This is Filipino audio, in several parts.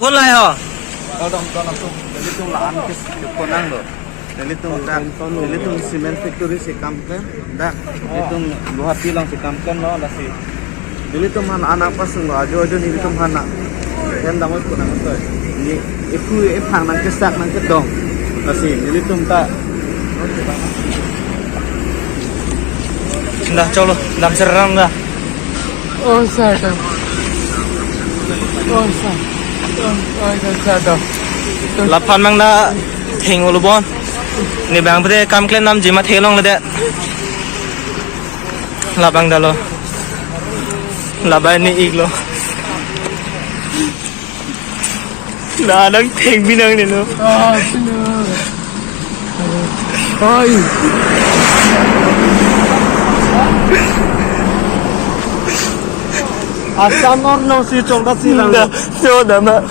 Con lại hả? Tao đồng con làm tung, để tung là ăn cái con ăn rồi. Để tung cement factory sẽ cầm cái, dah. Để tung luar tilang sẽ cầm cái nó là gì? Để tung han anak pas semua, ajo ni tung han nak. Yang damai pun nak tu. Ni, itu phang nang kesak nang kedong. Là gì? Để tung ta. Dah, cho lo, làm serang dah. Oh, sada. Oh, sada. Oh, sada. Lapan mang na thing ulu bon. Ni bang pede kam klen nam jima thelong le de. Lapang dalo. Labai ni iglo. Na nang thing binang ni no. Ah, sino. Ay. Asam orang si congkat silang. Da, so da ma.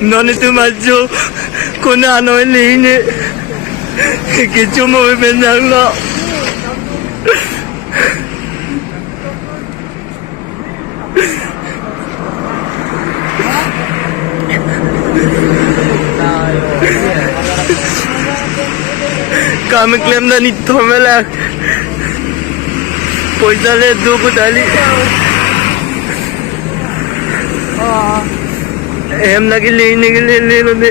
Non itu maju. Kuna ano ini. Kicu mo benang lo. Kami klaim na nito malak. Poisa le dugo dali. Em lagi lini lo de.